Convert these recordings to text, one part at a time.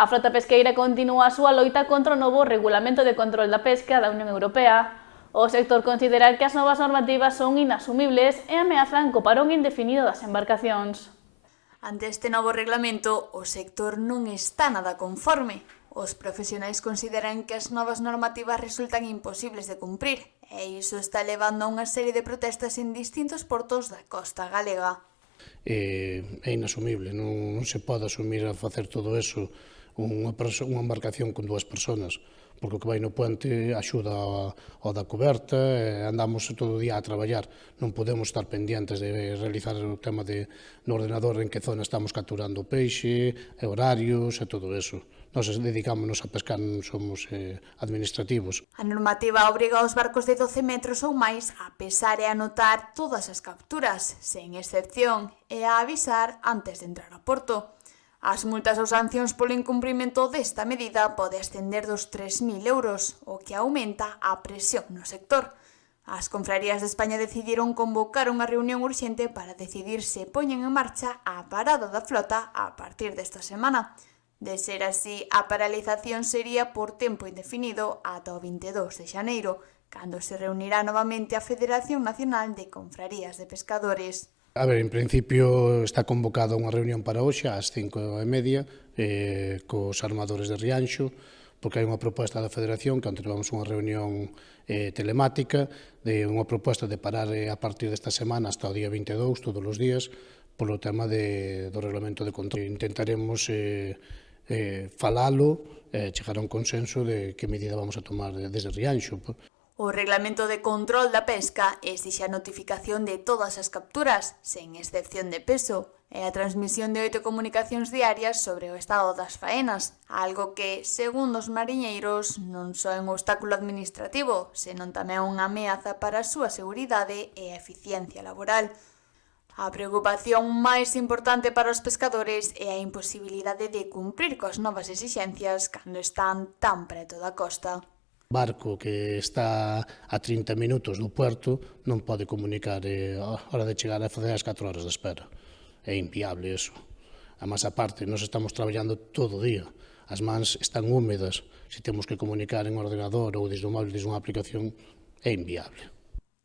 A frota pesqueira continúa a súa loita contra o novo Regulamento de Control da Pesca da Unión Europea. O sector considera que as novas normativas son inasumibles e ameazan co parón indefinido das embarcacións. Ante este novo reglamento, o sector non está nada conforme. Os profesionais consideran que as novas normativas resultan imposibles de cumprir e iso está levando a unha serie de protestas en distintos portos da costa galega. É inasumible, non se pode asumir a facer todo eso unha embarcación con 2 personas, porque o que vai no puente axuda ao da coberta, andamos todo o día a traballar, non podemos estar pendientes de realizar o tema no ordenador en que zona estamos capturando o peixe, horarios e todo eso. Nós dedicámonos a pescar, non somos administrativos. A normativa obriga aos barcos de 12 metros ou máis a pesar e anotar todas as capturas, sen excepción, e a avisar antes de entrar ao porto. As multas ou sancións polo incumprimento desta medida pode ascender dos 3.000 euros, o que aumenta a presión no sector. As confrarías de España decidiron convocar unha reunión urxente para decidir se poñen en marcha a parada da flota a partir desta semana. De ser así, a paralización sería por tempo indefinido ata o 22 de xaneiro, cando se reunirá novamente a Federación Nacional de Confrarías de Pescadores. A ver, en principio está convocada unha reunión para hoxe ás 5:30 cos armadores de Rianxo, porque hai unha proposta da Federación que onte tivemos unha reunión telemática de unha proposta de parar a partir desta semana hasta o día 22, todos os días, polo tema do reglamento de control. Intentaremos falalo, chegar a un consenso de que medida vamos a tomar desde Rianxo. O Reglamento de Control da Pesca exixe a notificación de todas as capturas, sen excepción de peso, e a transmisión de 8 comunicacións diarias sobre o estado das faenas, algo que, segundo os mariñeiros, non só é un obstáculo administrativo, senón tamén unha ameaza para a súa seguridade e a eficiencia laboral. A preocupación máis importante para os pescadores é a imposibilidade de cumprir coas novas exixencias cando están tan preto da costa. Barco que está a 30 minutos do puerto non pode comunicar a hora de chegar a fazer as 4 horas de espera. É inviable eso. Además, aparte, nós estamos traballando todo o día. As mans están húmedas. Se temos que comunicar en ordenador ou desde o móvil, desde unha aplicación, é inviable.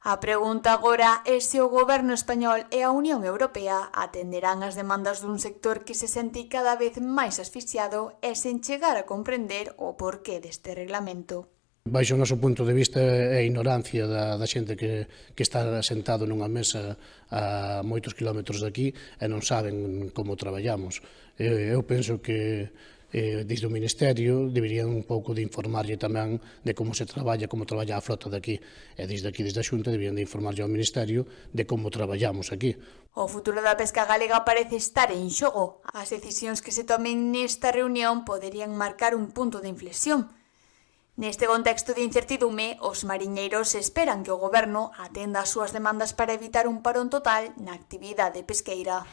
A pregunta agora é se o goberno español e a Unión Europea atenderán as demandas dun sector que se sente cada vez máis asfixiado e sen chegar a comprender o porqué deste reglamento. Baixo o noso punto de vista é a ignorancia da xente que está sentado nunha mesa a moitos kilómetros daqui e non saben como traballamos. Eu penso que desde o Ministerio deberían un pouco de informarlle tamén de como se traballa, como traballa a frota daqui. E desde aquí, desde a Xunta, deberían de informarlle ao Ministerio de como traballamos aquí. O futuro da pesca galega parece estar en xogo. As decisións que se tomen nesta reunión poderían marcar un punto de inflexión. Neste contexto de incertidume, os mariñeiros esperan que o goberno atenda as súas demandas para evitar un parón total na actividade pesqueira.